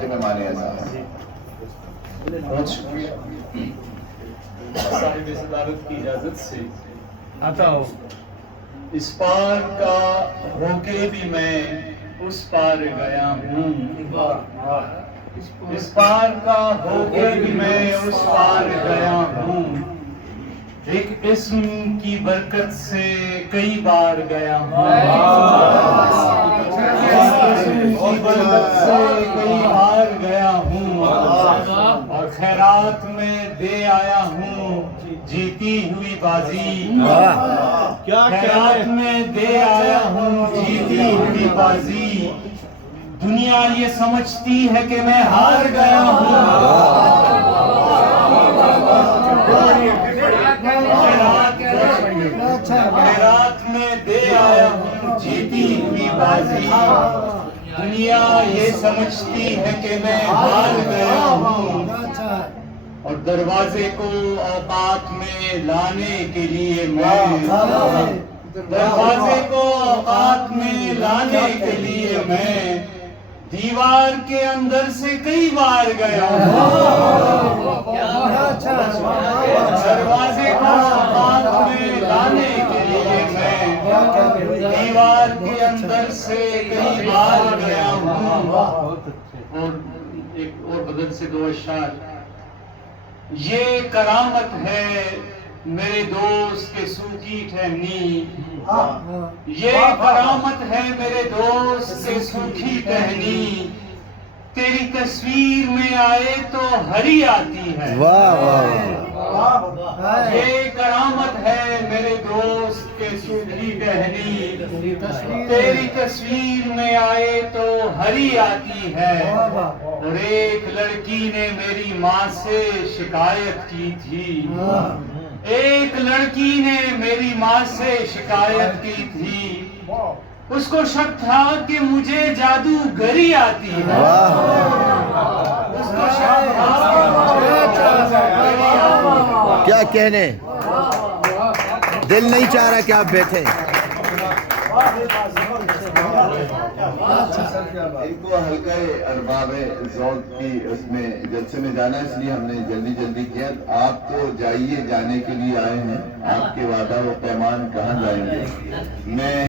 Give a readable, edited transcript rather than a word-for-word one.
چھوٹے پیمانے احساس. بہت شکریہ. صاحب صدارت کی اجازت سے آتا ہوں. اس پار کا ہو کے بھی میں اس پار گیا ہوں. اس پار کا ہو کے بھی میں اس پار گیا ہوں. ایک اسم کی برکت سے کئی بار گیا ہوں. اسم کی برکت سے کئی بار گیا ہوں. اور خیرات میں دے آیا ہوں جیتی ہوئی بازی. خیرات میں دے آیا ہوں جیتی ہوئی بازی. دنیا یہ سمجھتی ہے کہ میں ہار گیا ہوں. خیرات میں دے آیا ہوں جیتی ہوئی بازی. دنیا یہ سمجھتی ہے کہ میں ہار گیا ہوں. اور دروازے کو اوقات میں لانے کے لیے میں دروازے کو اوقات میں لانے کے لیے میں دیوار کے اندر سے کئی بار گیا ہوں. دروازے کو اوقات میں لانے کے لیے میں دیوار کے اندر سے کئی بار گیا ہوں. اور ایک اور بدل سے دو اشعار. یہ کرامت ہے میرے دوست کے سوکھی ٹہنی. یہ کرامت ہے میرے دوست کے سوکھی ٹہنی. تیری تصویر میں آئے تو ہری آتی ہے. یہ کرامت ہے میرے دوست کے سوکھی ٹہنی. تیری تصویر میں آئے تو ہری آتی ہے. اور ایک لڑکی نے میری ماں سے شکایت کی تھی. ایک لڑکی نے میری ماں سے شکایت کی تھی. اس کو شک تھا کہ مجھے جادوگری آتی ہے. اس کو شک تھا کہ مجھے جادوگری آتی ہے. کیا کہنے، دل نہیں چاہ رہا کہ آپ بیٹھیں. ان کو ہلکا ارباب ذوق کی اس میں جلسے میں جانا، اس لیے ہم نے جلدی جلدی کیا. آپ تو جائیے، جانے کے لیے آئے ہیں. آپ کے وعدہ و پیمان کہاں جائیں گے. میں